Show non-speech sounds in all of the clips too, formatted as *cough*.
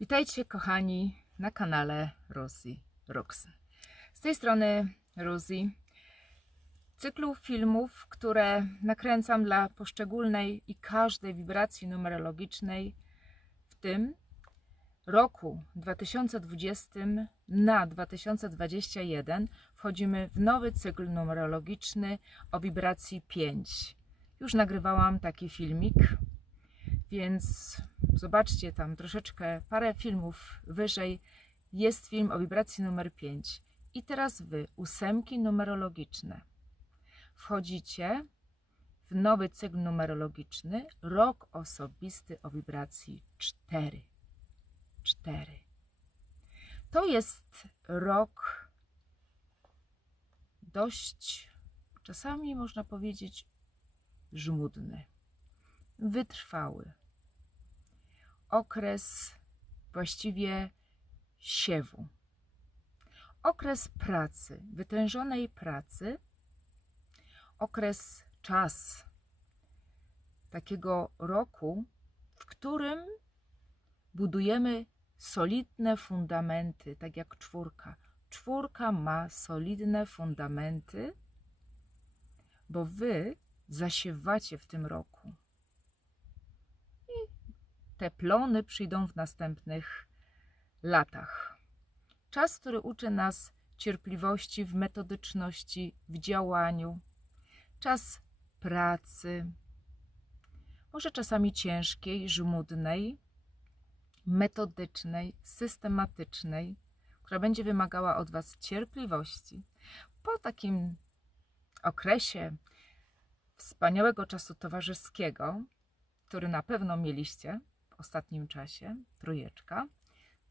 Witajcie kochani na kanale Rosie Roxen. Z tej strony Rosie. Cyklu filmów, które nakręcam dla poszczególnej i każdej wibracji numerologicznej w tym roku 2020 na 2021 wchodzimy w nowy cykl numerologiczny o wibracji 5. Już nagrywałam taki filmik, więc zobaczcie tam troszeczkę, parę filmów wyżej jest film o wibracji numer 5. I teraz wy, ósemki numerologiczne, wchodzicie w nowy cykl numerologiczny, rok osobisty o wibracji 4. 4. To jest rok dość, czasami można powiedzieć, żmudny, wytrwały. Okres właściwie siewu. Okres pracy, wytężonej pracy, okres czas takiego roku, w którym budujemy solidne fundamenty, tak jak czwórka. Czwórka ma solidne fundamenty, bo wy zasiewacie w tym roku. Te plony przyjdą w następnych latach. Czas, który uczy nas cierpliwości w metodyczności, w działaniu. Czas pracy, może czasami ciężkiej, żmudnej, metodycznej, systematycznej, która będzie wymagała od Was cierpliwości. Po takim okresie wspaniałego czasu towarzyskiego, który na pewno mieliście ostatnim czasie, trójeczka,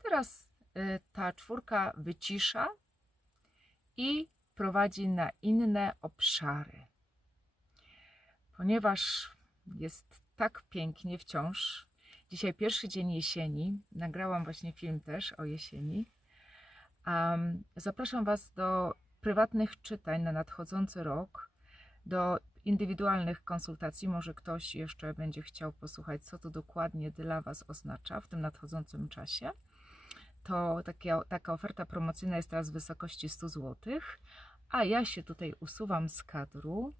teraz y, ta czwórka wycisza i prowadzi na inne obszary. Ponieważ jest tak pięknie wciąż, dzisiaj pierwszy dzień jesieni, nagrałam właśnie film też o jesieni. Zapraszam Was do prywatnych czytań na nadchodzący rok, do indywidualnych konsultacji. Może ktoś jeszcze będzie chciał posłuchać, co to dokładnie dla Was oznacza w tym nadchodzącym czasie. To taka, taka oferta promocyjna jest teraz w wysokości 100 zł, a ja się tutaj usuwam z kadru,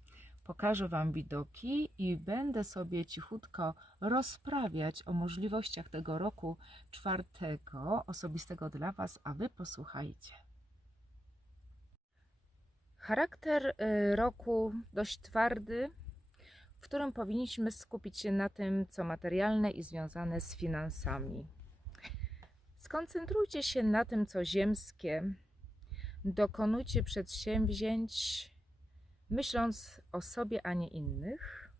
pokażę Wam widoki i będę sobie cichutko rozprawiać o możliwościach tego roku czwartego, osobistego dla Was, a Wy posłuchajcie. Charakter y, roku dość twardy, w którym powinniśmy skupić się na tym, co materialne i związane z finansami. Skoncentrujcie się na tym, co ziemskie. Dokonujcie przedsięwzięć, myśląc o sobie, a nie innych.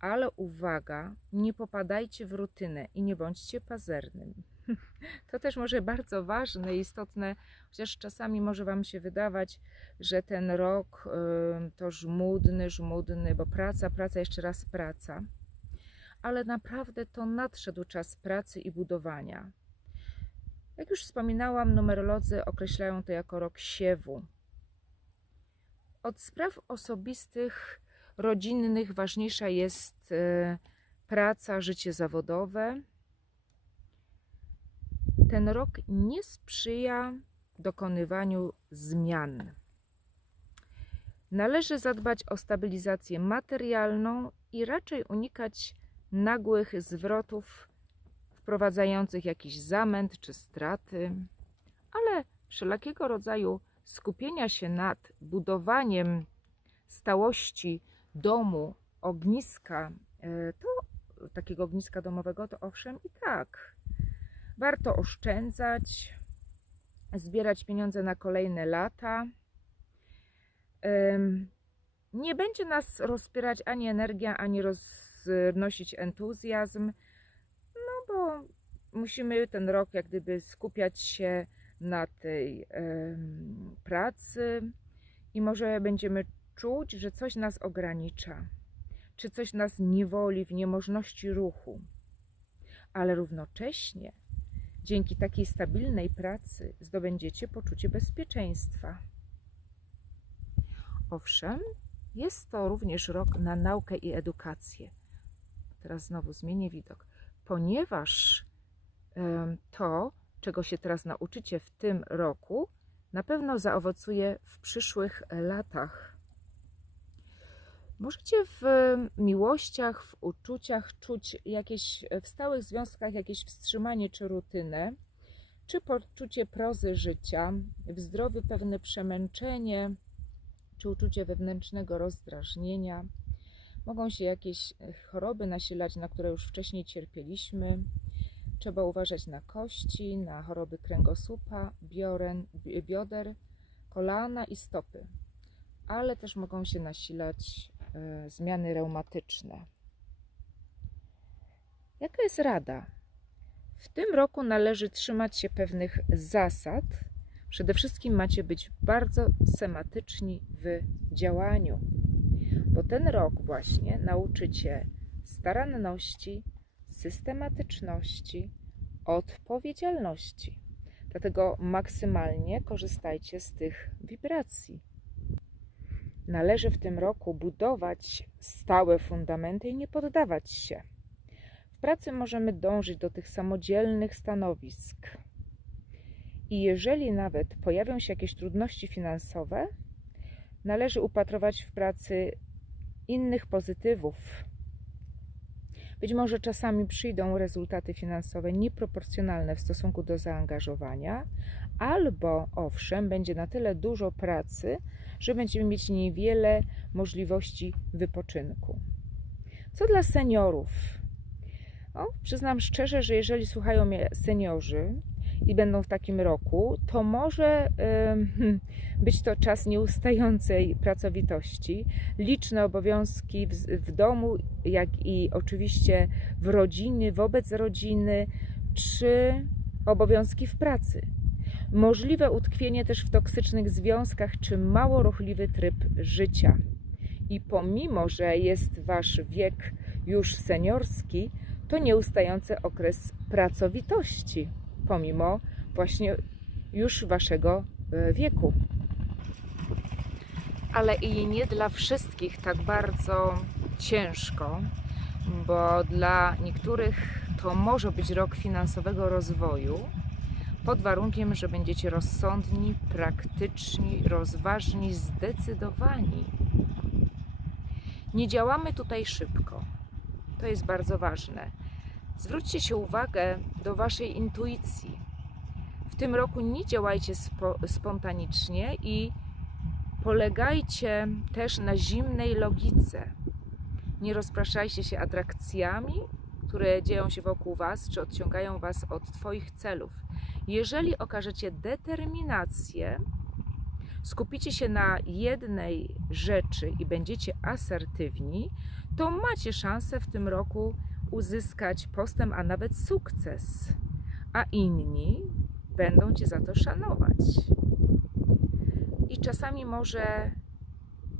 Ale uwaga, nie popadajcie w rutynę i nie bądźcie pazernym. *laughs* To też może bardzo ważne, istotne, chociaż czasami może Wam się wydawać, że ten rok to żmudny, żmudny, bo praca, praca, jeszcze raz praca. Ale naprawdę to nadszedł czas pracy i budowania. Jak już wspominałam, numerolodzy określają to jako rok siewu. Od spraw osobistych, rodzinnych ważniejsza jest y, praca, życie zawodowe. Ten rok nie sprzyja dokonywaniu zmian. Należy zadbać o stabilizację materialną i raczej unikać nagłych zwrotów wprowadzających jakiś zamęt czy straty, ale wszelakiego rodzaju skupienia się nad budowaniem stałości domu, ogniska, e, to takiego ogniska domowego, to owszem i tak. Warto oszczędzać, zbierać pieniądze na kolejne lata. Nie będzie nas rozpierać ani energia, ani roznosić entuzjazm, no bo musimy ten rok jak gdyby skupiać się na tej pracy i może będziemy czuć, że coś nas ogranicza, czy coś nas niewoli w niemożności ruchu, ale równocześnie dzięki takiej stabilnej pracy zdobędziecie poczucie bezpieczeństwa. Owszem, jest to również rok na naukę i edukację. Teraz znowu zmienię widok, ponieważ to, czego się teraz nauczycie w tym roku, na pewno zaowocuje w przyszłych latach. Możecie w miłościach, w uczuciach czuć jakieś, w stałych związkach jakieś wstrzymanie czy rutynę, czy poczucie prozy życia, w zdrowiu pewne przemęczenie, czy uczucie wewnętrznego rozdrażnienia. Mogą się jakieś choroby nasilać, na które już wcześniej cierpieliśmy. Trzeba uważać na kości, na choroby kręgosłupa, bioren, bi- bioder, kolana i stopy. Ale też mogą się nasilać zmiany reumatyczne. Jaka jest rada? W tym roku należy trzymać się pewnych zasad. Przede wszystkim macie być bardzo schematyczni w działaniu, bo ten rok właśnie nauczycie staranności, systematyczności, odpowiedzialności. Dlatego maksymalnie korzystajcie z tych wibracji. Należy w tym roku budować stałe fundamenty i nie poddawać się. W pracy możemy dążyć do tych samodzielnych stanowisk. I jeżeli nawet pojawią się jakieś trudności finansowe, należy upatrywać w pracy innych pozytywów. Być może czasami przyjdą rezultaty finansowe nieproporcjonalne w stosunku do zaangażowania, albo owszem, będzie na tyle dużo pracy, że będziemy mieć niewiele możliwości wypoczynku. Co dla seniorów? Przyznam szczerze, że jeżeli słuchają mnie seniorzy i będą w takim roku, to może *laughs* być to czas nieustającej pracowitości, liczne obowiązki w, w domu, jak i oczywiście w rodziny, wobec rodziny, czy obowiązki w pracy. Możliwe utkwienie też w toksycznych związkach, czy mało ruchliwy tryb życia. I pomimo, że jest wasz wiek już seniorski, to nieustający okres pracowitości, pomimo właśnie już waszego e, wieku. Ale i nie dla wszystkich tak bardzo ciężko, bo dla niektórych to może być rok finansowego rozwoju, pod warunkiem, że będziecie rozsądni, praktyczni, rozważni, zdecydowani. Nie działamy tutaj szybko. To jest bardzo ważne. Zwróćcie się uwagę do Waszej intuicji. W tym roku nie działajcie spo, spontanicznie i polegajcie też na zimnej logice. Nie rozpraszajcie się atrakcjami, które dzieją się wokół Was, czy odciągają Was od Twoich celów. Jeżeli okażecie determinację, skupicie się na jednej rzeczy i będziecie asertywni, to macie szansę w tym roku uzyskać postęp, a nawet sukces, a inni będą Cię za to szanować. I czasami może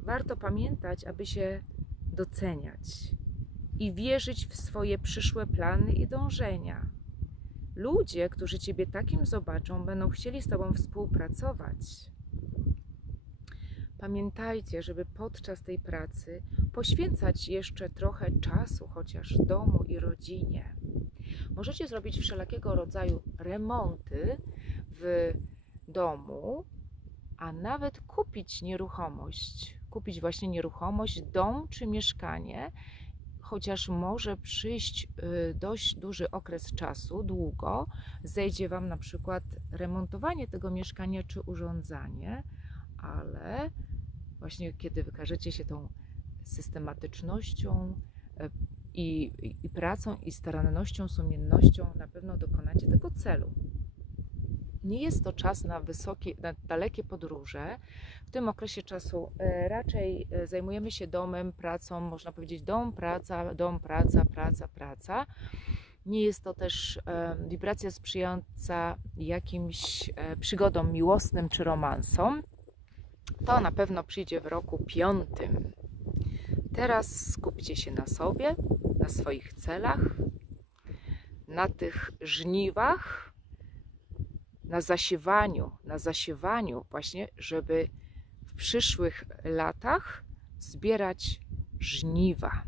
warto pamiętać, aby się doceniać i wierzyć w swoje przyszłe plany i dążenia. Ludzie, którzy Ciebie takim zobaczą, będą chcieli z Tobą współpracować. Pamiętajcie, żeby podczas tej pracy poświęcać jeszcze trochę czasu, chociaż domu i rodzinie. Możecie zrobić wszelakiego rodzaju remonty w domu, a nawet kupić nieruchomość. Kupić właśnie nieruchomość, dom czy mieszkanie, chociaż może przyjść y, dość duży okres czasu, długo, zejdzie Wam na przykład remontowanie tego mieszkania czy urządzanie, ale właśnie kiedy wykażecie się tą systematycznością e, i, i, pracą, i starannością, sumiennością, na pewno dokonacie tego celu. Nie jest to czas na wysokie, na dalekie podróże. W tym okresie czasu e, raczej e, zajmujemy się domem, pracą, można powiedzieć dom, praca, dom, praca, praca, praca. Nie jest to też wibracja sprzyjająca jakimś przygodom miłosnym czy romansom. To na pewno przyjdzie w roku piątym. Teraz skupcie się na sobie, na swoich celach, na tych żniwach, na zasiewaniu, na zasiewaniu właśnie, żeby w przyszłych latach zbierać żniwa.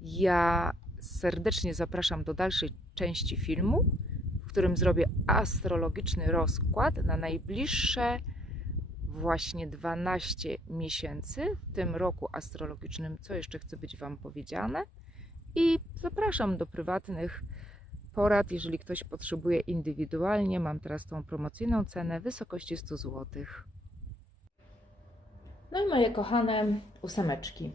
Ja serdecznie zapraszam do dalszej części filmu, w którym zrobię astrologiczny rozkład na najbliższe właśnie 12 miesięcy w tym roku astrologicznym, co jeszcze chce być Wam powiedziane. I zapraszam do prywatnych porad, jeżeli ktoś potrzebuje indywidualnie. Mam teraz tą promocyjną cenę w wysokości 100 zł. No i moje kochane ósemeczki.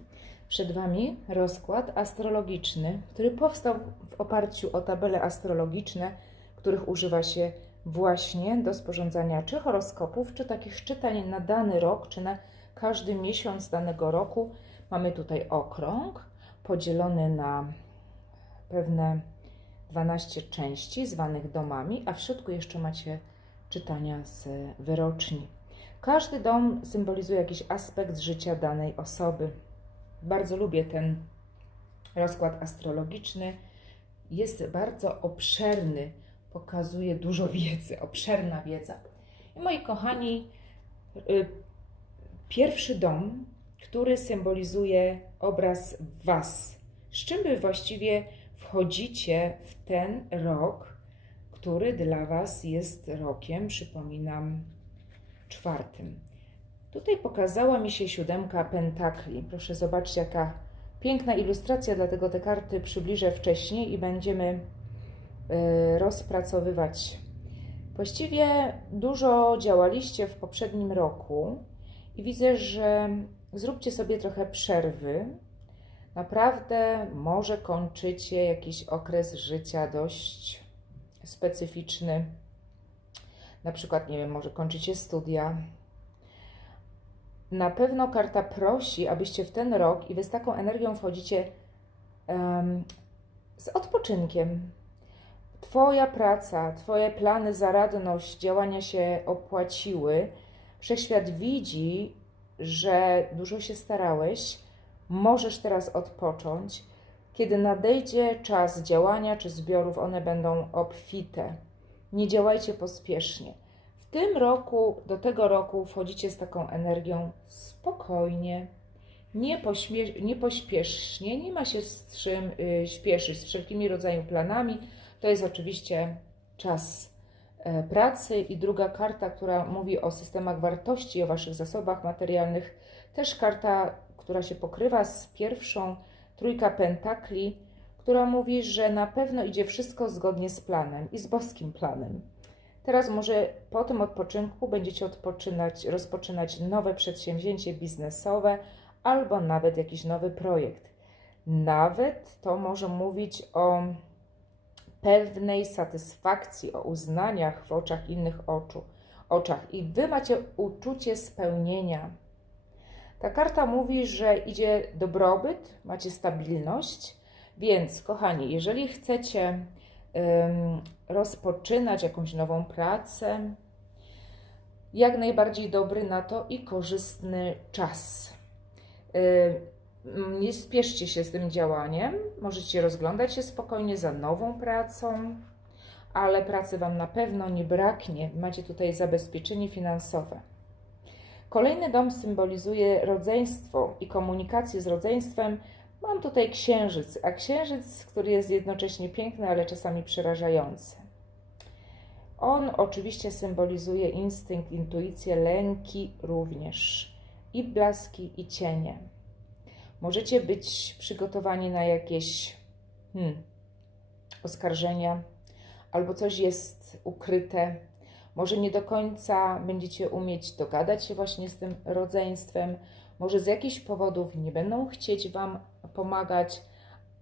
Przed Wami rozkład astrologiczny, który powstał w oparciu o tabele astrologiczne, których używa się właśnie do sporządzania czy horoskopów, czy takich czytań na dany rok, czy na każdy miesiąc danego roku. Mamy tutaj okrąg podzielony na pewne 12 części zwanych domami, a w środku jeszcze macie czytania z wyroczni. Każdy dom symbolizuje jakiś aspekt życia danej osoby. Bardzo lubię ten rozkład astrologiczny. Jest bardzo obszerny, pokazuje dużo wiedzy, obszerna wiedza. I moi kochani, y, pierwszy dom, który symbolizuje obraz Was. Z czym Wy właściwie wchodzicie w ten rok, który dla Was jest rokiem, przypominam, czwartym. Tutaj pokazała mi się siódemka pentakli. Proszę zobaczcie, jaka piękna ilustracja, dlatego te karty przybliżę wcześniej i będziemy rozpracowywać. Właściwie dużo działaliście w poprzednim roku i widzę, że zróbcie sobie trochę przerwy. Naprawdę może kończycie jakiś okres życia dość specyficzny. Na przykład, nie wiem, może kończycie studia, na pewno karta prosi, abyście w ten rok i wy z taką energią wchodzicie um, z odpoczynkiem. Twoja praca, Twoje plany, zaradność, działania się opłaciły. Wszechświat widzi, że dużo się starałeś, możesz teraz odpocząć. Kiedy nadejdzie czas działania czy zbiorów, one będą obfite. Nie działajcie pospiesznie tym roku, do tego roku wchodzicie z taką energią spokojnie, nie, pośmie- nie pośpiesznie, nie ma się z czym y, śpieszyć, z wszelkimi rodzajami planami. To jest oczywiście czas e, pracy i druga karta, która mówi o systemach wartości, o Waszych zasobach materialnych, też karta, która się pokrywa z pierwszą, trójka pentakli, która mówi, że na pewno idzie wszystko zgodnie z planem i z boskim planem. Teraz może po tym odpoczynku będziecie odpoczynać, rozpoczynać nowe przedsięwzięcie biznesowe albo nawet jakiś nowy projekt. Nawet to może mówić o pewnej satysfakcji, o uznaniach w oczach innych oczu, oczach i wy macie uczucie spełnienia. Ta karta mówi, że idzie dobrobyt, macie stabilność, więc kochani, jeżeli chcecie rozpoczynać jakąś nową pracę. Jak najbardziej dobry na to i korzystny czas. Nie spieszcie się z tym działaniem. Możecie rozglądać się spokojnie za nową pracą, ale pracy Wam na pewno nie braknie. Macie tutaj zabezpieczenie finansowe. Kolejny dom symbolizuje rodzeństwo i komunikację z rodzeństwem Mam tutaj księżyc, a księżyc, który jest jednocześnie piękny, ale czasami przerażający. On oczywiście symbolizuje instynkt, intuicję, lęki również, i blaski, i cienie. Możecie być przygotowani na jakieś hmm, oskarżenia, albo coś jest ukryte. Może nie do końca będziecie umieć dogadać się właśnie z tym rodzeństwem, może z jakichś powodów nie będą chcieć Wam pomagać,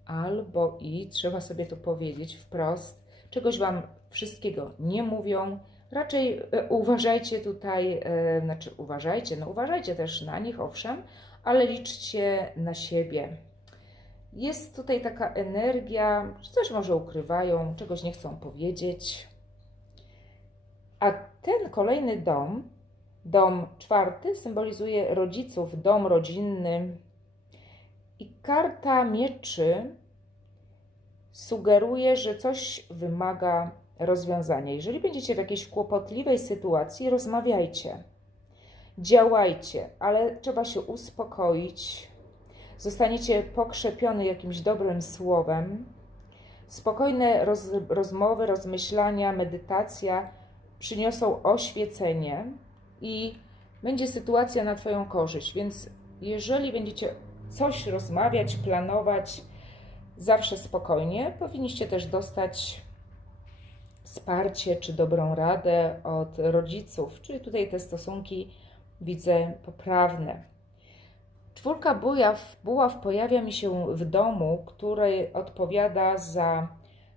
albo i trzeba sobie to powiedzieć wprost, czegoś Wam wszystkiego nie mówią. Raczej e, uważajcie tutaj, e, znaczy uważajcie, no uważajcie też na nich, owszem, ale liczcie na siebie. Jest tutaj taka energia, że coś może ukrywają, czegoś nie chcą powiedzieć. A ten kolejny dom Dom czwarty symbolizuje rodziców, dom rodzinny. I karta mieczy sugeruje, że coś wymaga rozwiązania. Jeżeli będziecie w jakiejś kłopotliwej sytuacji, rozmawiajcie, działajcie, ale trzeba się uspokoić. Zostaniecie pokrzepiony jakimś dobrym słowem. spokojne roz, rozmowy, rozmyślania, medytacja przyniosą oświecenie i będzie sytuacja na Twoją korzyść. Więc jeżeli będziecie coś rozmawiać, planować, zawsze spokojnie, powinniście też dostać wsparcie czy dobrą radę od rodziców, czyli tutaj te stosunki widzę poprawne. Czwórka buław, buław pojawia mi się w domu, który odpowiada za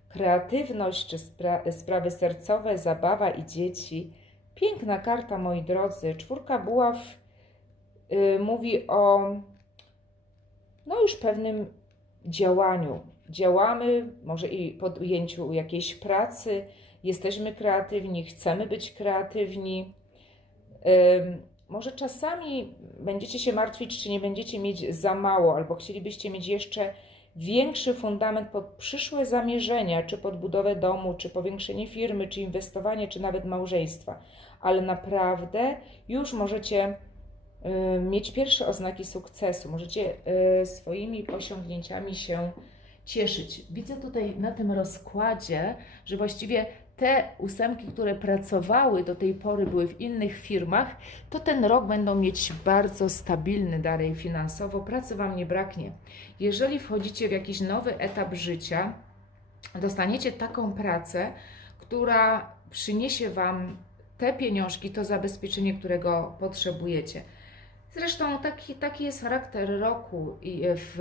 kreatywność czy spra sprawy sercowe, zabawa i dzieci. Piękna karta, moi drodzy. Czwórka buław y, mówi o no już pewnym działaniu. Działamy, może i podjęciu jakiejś pracy, jesteśmy kreatywni, chcemy być kreatywni. Może czasami będziecie się martwić, czy nie będziecie mieć za mało, albo chcielibyście mieć jeszcze większy fundament pod przyszłe zamierzenia, czy pod budowę domu, czy powiększenie firmy, czy inwestowanie, czy nawet małżeństwa. Ale naprawdę już możecie y, mieć pierwsze oznaki sukcesu, możecie y, swoimi osiągnięciami się cieszyć. Widzę tutaj na tym rozkładzie, że właściwie te ósemki, które pracowały do tej pory, były w innych firmach, to ten rok będą mieć bardzo stabilny dalej finansowo, pracy Wam nie braknie. Jeżeli wchodzicie w jakiś nowy etap życia, dostaniecie taką pracę, która przyniesie Wam te pieniążki, to zabezpieczenie, którego potrzebujecie. Zresztą taki, taki jest charakter roku i w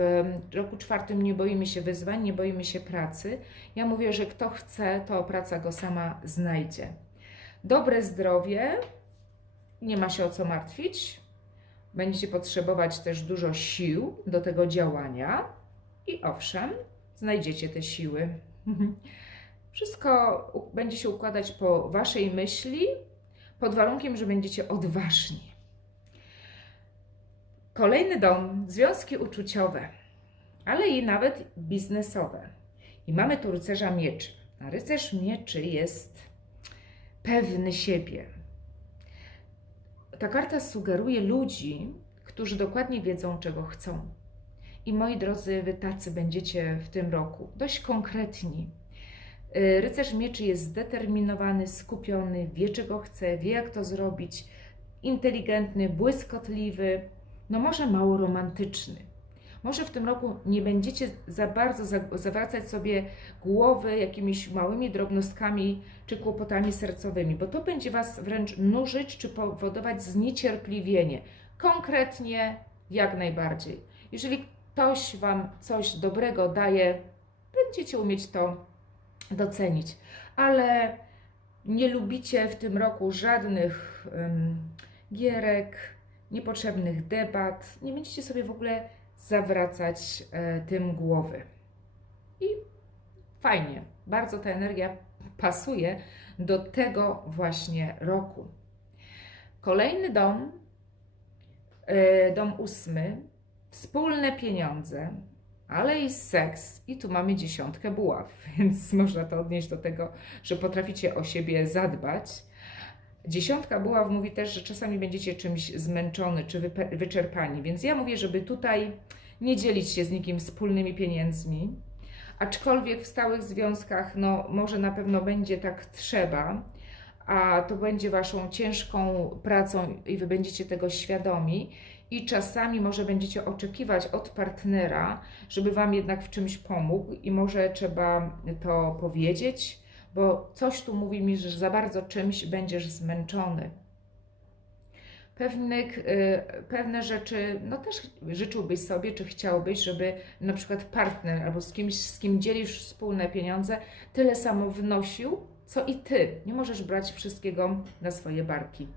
roku czwartym nie boimy się wyzwań, nie boimy się pracy. Ja mówię, że kto chce, to praca go sama znajdzie. Dobre zdrowie, nie ma się o co martwić. Będziecie potrzebować też dużo sił do tego działania i owszem, znajdziecie te siły. *laughs* Wszystko będzie się układać po Waszej myśli, pod warunkiem, że będziecie odważni. Kolejny dom, związki uczuciowe, ale i nawet biznesowe. I mamy tu rycerza mieczy. A rycerz mieczy jest pewny siebie. Ta karta sugeruje ludzi, którzy dokładnie wiedzą, czego chcą. I moi drodzy, wy tacy będziecie w tym roku, dość konkretni. Y, rycerz mieczy jest zdeterminowany, skupiony, wie czego chce, wie jak to zrobić, inteligentny, błyskotliwy, no może mało romantyczny. Może w tym roku nie będziecie za bardzo zawracać sobie głowy jakimiś małymi drobnostkami czy kłopotami sercowymi, bo to będzie Was wręcz nużyć czy powodować zniecierpliwienie. Konkretnie jak najbardziej. Jeżeli ktoś Wam coś dobrego daje, będziecie umieć to docenić, ale nie lubicie w tym roku żadnych um, gierek, niepotrzebnych debat, nie będziecie sobie w ogóle zawracać e, tym głowy. I fajnie, bardzo ta energia pasuje do tego właśnie roku. Kolejny dom, e, dom ósmy, wspólne pieniądze, ale i seks. I tu mamy dziesiątkę buław, *laughs* więc można to odnieść do tego, że potraficie o siebie zadbać Dziesiątka buław mówi też, że czasami będziecie czymś zmęczony czy wyczerpani, więc ja mówię, żeby tutaj nie dzielić się z nikim wspólnymi pieniędzmi. Aczkolwiek w stałych związkach, no może na pewno będzie tak trzeba, a to będzie waszą ciężką pracą i wy będziecie tego świadomi. I czasami może będziecie oczekiwać od partnera, żeby wam jednak w czymś pomógł, i może trzeba to powiedzieć, bo coś tu mówi mi, że za bardzo czymś będziesz zmęczony. Pewnych, y, pewne rzeczy, no też życzyłbyś sobie, czy chciałbyś, żeby na przykład partner albo z kimś, z kim dzielisz wspólne pieniądze, tyle samo wnosił, co i ty. Nie możesz brać wszystkiego na swoje barki.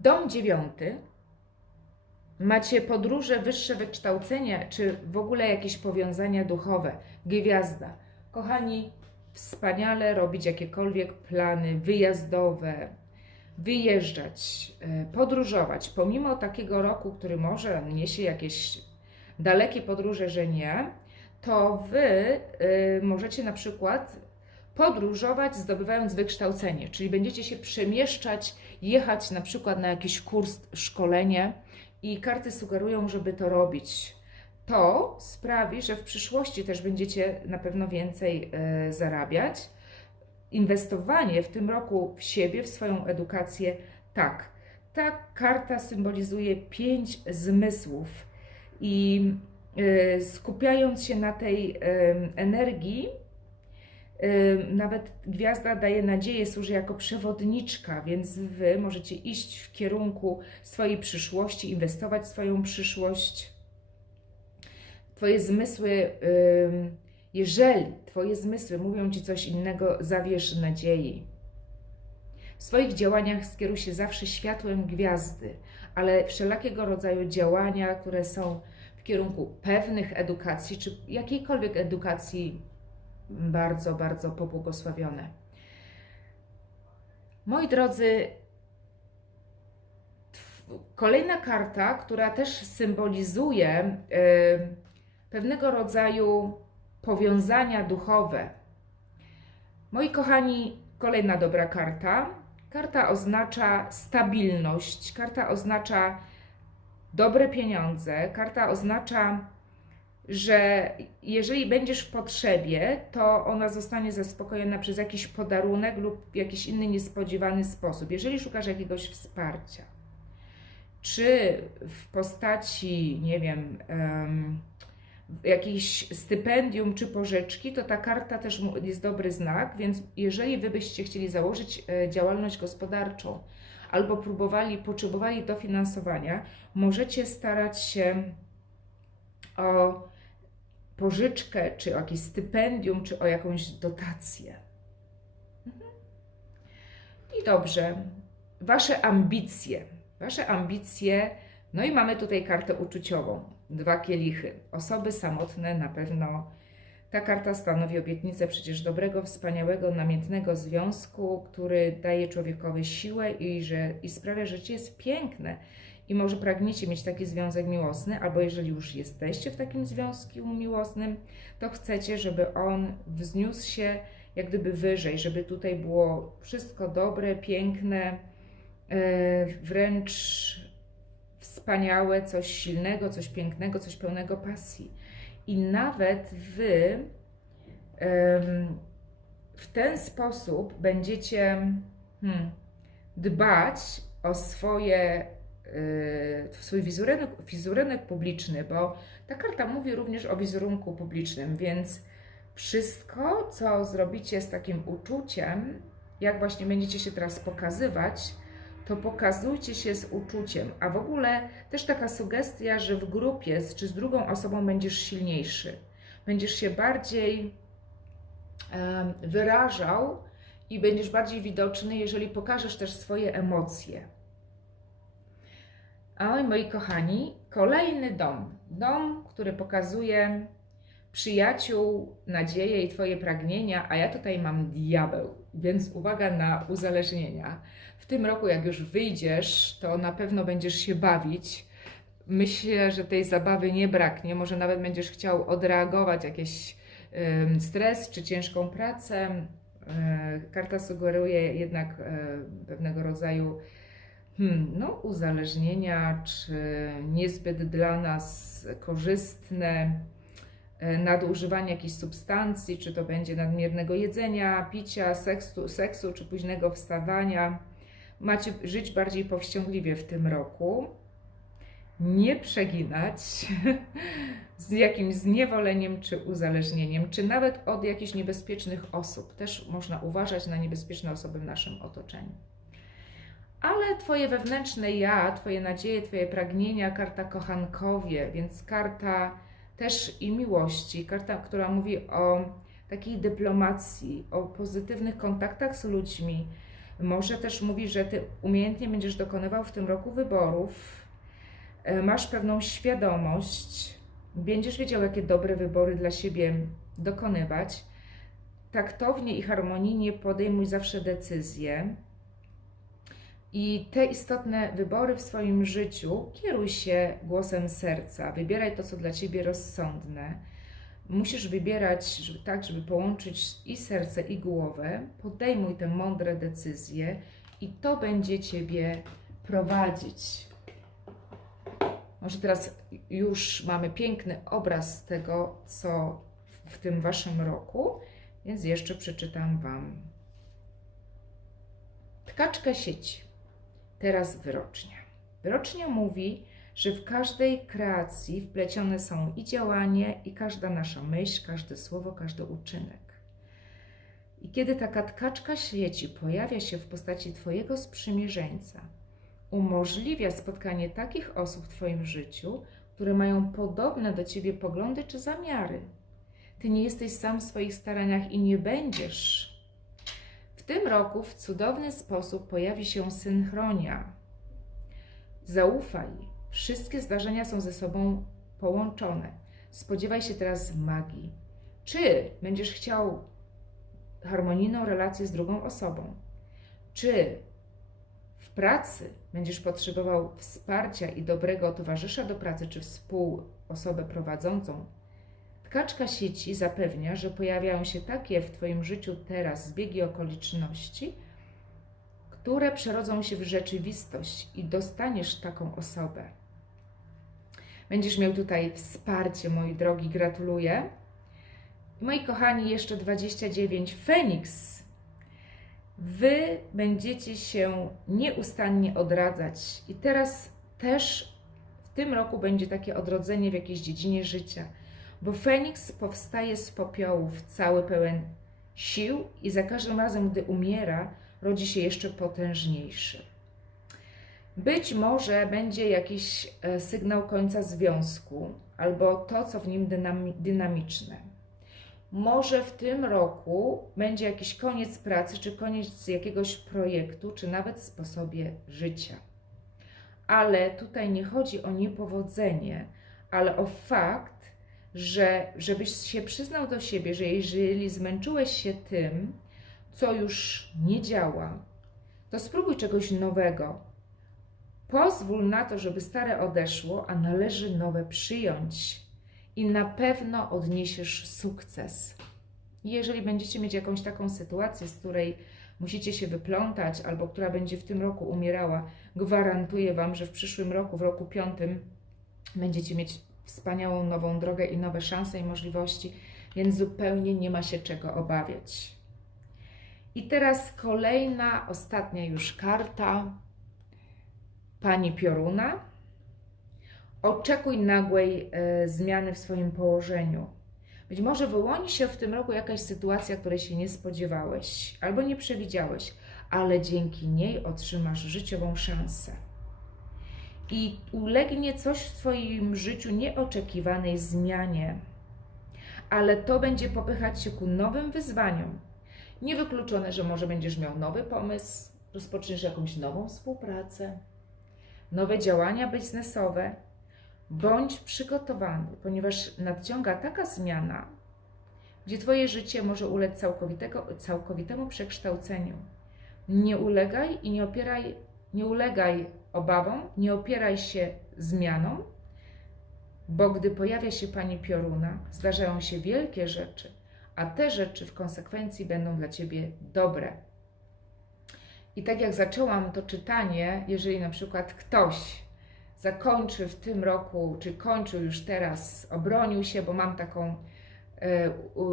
Dom dziewiąty. Macie podróże, wyższe wykształcenie, czy w ogóle jakieś powiązania duchowe. Gwiazda. Kochani, wspaniale robić jakiekolwiek plany wyjazdowe, wyjeżdżać, e, podróżować. Pomimo takiego roku, który może niesie jakieś dalekie podróże, że nie, to wy e, możecie na przykład podróżować, zdobywając wykształcenie, czyli będziecie się przemieszczać, jechać na przykład na jakiś kurs, szkolenie i karty sugerują, żeby to robić. To sprawi, że w przyszłości też będziecie na pewno więcej e, zarabiać. Inwestowanie w tym roku w siebie, w swoją edukację, tak. Ta karta symbolizuje pięć zmysłów i e, skupiając się na tej e, energii, nawet gwiazda daje nadzieję, służy jako przewodniczka, więc wy możecie iść w kierunku swojej przyszłości, inwestować w swoją przyszłość. Twoje zmysły, jeżeli Twoje zmysły mówią Ci coś innego, zawierz nadziei. W swoich działaniach skieruj się zawsze światłem gwiazdy, ale wszelakiego rodzaju działania, które są w kierunku pewnych edukacji, czy jakiejkolwiek edukacji, bardzo, bardzo pobłogosławione. Moi drodzy, kolejna karta, która też symbolizuje y, pewnego rodzaju powiązania duchowe. Moi kochani, kolejna dobra karta. Karta oznacza stabilność, karta oznacza dobre pieniądze, karta oznacza, że jeżeli będziesz w potrzebie, to ona zostanie zaspokojona przez jakiś podarunek lub jakiś inny niespodziewany sposób. Jeżeli szukasz jakiegoś wsparcia, czy w postaci, nie wiem, em, jakieś stypendium czy pożyczki, to ta karta też jest dobry znak, więc jeżeli wy byście chcieli założyć e, działalność gospodarczą albo próbowali, potrzebowali dofinansowania, możecie starać się o pożyczkę, czy o jakieś stypendium, czy o jakąś dotację. Mhm. I dobrze, wasze ambicje, wasze ambicje, no i mamy tutaj kartę uczuciową dwa kielichy. Osoby samotne na pewno. Ta karta stanowi obietnicę przecież dobrego, wspaniałego, namiętnego związku, który daje człowiekowi siłę i, że, i sprawia, że życie jest piękne. I może pragniecie mieć taki związek miłosny, albo jeżeli już jesteście w takim związku miłosnym, to chcecie, żeby on wzniósł się jak gdyby wyżej, żeby tutaj było wszystko dobre, piękne, e, wręcz wspaniałe, coś silnego, coś pięknego, coś pełnego pasji. I nawet wy w ten sposób będziecie hmm, dbać o swoje, y, swój wizerunek, wizerunek publiczny, bo ta karta mówi również o wizerunku publicznym, więc wszystko, co zrobicie z takim uczuciem, jak właśnie będziecie się teraz pokazywać, to pokazujcie się z uczuciem. A w ogóle też taka sugestia, że w grupie z, czy z drugą osobą będziesz silniejszy. Będziesz się bardziej em, wyrażał i będziesz bardziej widoczny, jeżeli pokażesz też swoje emocje. Oj, moi kochani, kolejny dom. Dom, który pokazuje przyjaciół, nadzieję i Twoje pragnienia, a ja tutaj mam diabeł, więc uwaga na uzależnienia. W tym roku, jak już wyjdziesz, to na pewno będziesz się bawić. Myślę, że tej zabawy nie braknie. Może nawet będziesz chciał odreagować jakiś em, stres czy ciężką pracę. E, Karta sugeruje jednak e, pewnego rodzaju hmm, no, uzależnienia, czy niezbyt dla nas korzystne e, nadużywanie jakichś substancji, czy to będzie nadmiernego jedzenia, picia, seksu, seksu czy późnego wstawania. Macie żyć bardziej powściągliwie w tym roku. Nie przeginać *laughs* z jakimś zniewoleniem czy uzależnieniem, czy nawet od jakichś niebezpiecznych osób. Też można uważać na niebezpieczne osoby w naszym otoczeniu. Ale Twoje wewnętrzne ja, Twoje nadzieje, Twoje pragnienia, karta kochankowie, więc karta też i miłości, karta, która mówi o takiej dyplomacji, o pozytywnych kontaktach z ludźmi. Może też mówi, że Ty umiejętnie będziesz dokonywał w tym roku wyborów, e, masz pewną świadomość, będziesz wiedział, jakie dobre wybory dla siebie dokonywać. Taktownie i harmonijnie podejmuj zawsze decyzje. I te istotne wybory w swoim życiu kieruj się głosem serca. Wybieraj to, co dla ciebie rozsądne. Musisz wybierać żeby, tak, żeby połączyć i serce, i głowę. Podejmuj te mądre decyzje, i to będzie ciebie prowadzić. Może teraz już mamy piękny obraz tego, co w- tym waszym roku, więc jeszcze przeczytam wam. Tkaczka sieci. Teraz wyrocznia. Wyrocznia mówi, że w każdej kreacji wplecione są i działanie, i każda nasza myśl, każde słowo, każdy uczynek. I kiedy taka tkaczka sieci pojawia się w postaci Twojego sprzymierzeńca, umożliwia spotkanie takich osób w Twoim życiu, które mają podobne do Ciebie poglądy czy zamiary. Ty nie jesteś sam w swoich staraniach i nie będziesz. W tym roku w cudowny sposób pojawi się synchronia. Zaufaj, wszystkie zdarzenia są ze sobą połączone. Spodziewaj się teraz magii. Czy będziesz chciał harmonijną relację z drugą osobą? Czy w pracy będziesz potrzebował wsparcia i dobrego towarzysza do pracy, czy współosobę prowadzącą? Tkaczka sieci zapewnia, że pojawiają się takie w Twoim życiu teraz zbiegi okoliczności, które przerodzą się w rzeczywistość i dostaniesz taką osobę. Będziesz miał tutaj wsparcie, moi drogi, gratuluję. Moi kochani, jeszcze 29. Feniks. Wy będziecie się nieustannie odradzać. I teraz też w tym roku będzie takie odrodzenie w jakiejś dziedzinie życia, bo Feniks powstaje z popiołów, cały pełen sił i za każdym razem, gdy umiera, rodzi się jeszcze potężniejszy. Być może będzie jakiś e, sygnał końca związku, albo to, co w nim dynami- dynamiczne. Może w tym roku będzie jakiś koniec pracy, czy koniec jakiegoś projektu, czy nawet sposobie życia. Ale tutaj nie chodzi o niepowodzenie, ale o fakt, że żebyś się przyznał do siebie, że jeżeli zmęczyłeś się tym, co już nie działa, to spróbuj czegoś nowego. Pozwól na to, żeby stare odeszło, a należy nowe przyjąć i na pewno odniesiesz sukces. Jeżeli będziecie mieć jakąś taką sytuację, z której musicie się wyplątać, albo która będzie w tym roku umierała, gwarantuję Wam, że w przyszłym roku, w roku piątym, będziecie mieć wspaniałą nową drogę i nowe szanse i możliwości, więc zupełnie nie ma się czego obawiać. I teraz kolejna, ostatnia już karta pani Pioruna. Oczekuj nagłej e, zmiany w swoim położeniu. Być może wyłoni się w tym roku jakaś sytuacja, której się nie spodziewałeś albo nie przewidziałeś, ale dzięki niej otrzymasz życiową szansę. I ulegnie coś w Twoim życiu nieoczekiwanej zmianie, ale to będzie popychać się ku nowym wyzwaniom. Niewykluczone, że może będziesz miał nowy pomysł, rozpoczniesz jakąś nową współpracę, nowe działania biznesowe. Bądź przygotowany, ponieważ nadciąga taka zmiana, gdzie Twoje życie może ulec całkowitego, całkowitemu przekształceniu. Nie ulegaj i nie opieraj, nie ulegaj obawom, nie opieraj się zmianom, bo gdy pojawia się Pani Pioruna, zdarzają się wielkie rzeczy, a te rzeczy w konsekwencji będą dla Ciebie dobre. I tak jak zaczęłam to czytanie, jeżeli na przykład ktoś zakończy w tym roku, czy kończył już teraz, obronił się, bo mam taką e, u,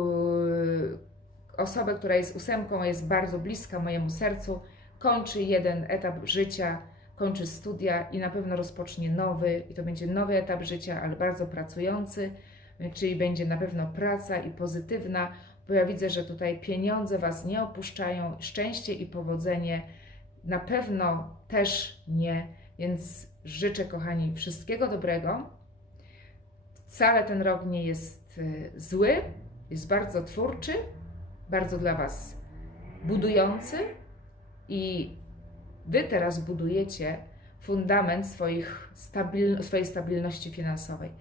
osobę, która jest ósemką, jest bardzo bliska mojemu sercu, kończy jeden etap życia, kończy studia i na pewno rozpocznie nowy, i to będzie nowy etap życia, ale bardzo pracujący, czyli będzie na pewno praca i pozytywna, bo ja widzę, że tutaj pieniądze Was nie opuszczają, szczęście i powodzenie na pewno też nie, więc życzę, kochani, wszystkiego dobrego. Wcale ten rok nie jest y, zły, jest bardzo twórczy, bardzo dla Was budujący i Wy teraz budujecie fundament swoich stabil, swojej stabilności finansowej.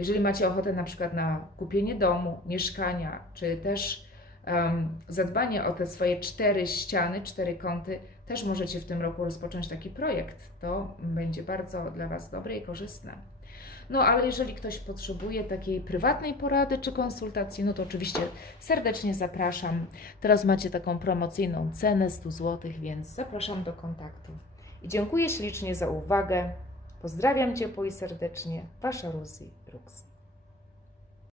Jeżeli macie ochotę na przykład na kupienie domu, mieszkania, czy też um, zadbanie o te swoje cztery ściany, cztery kąty, też możecie w tym roku rozpocząć taki projekt. To będzie bardzo dla Was dobre i korzystne. No ale jeżeli ktoś potrzebuje takiej prywatnej porady czy konsultacji, no to oczywiście serdecznie zapraszam. Teraz macie taką promocyjną cenę 100 zł, więc zapraszam do kontaktu. I dziękuję ślicznie za uwagę. Pozdrawiam ciepło i serdecznie, Wasza Rosie Rooks.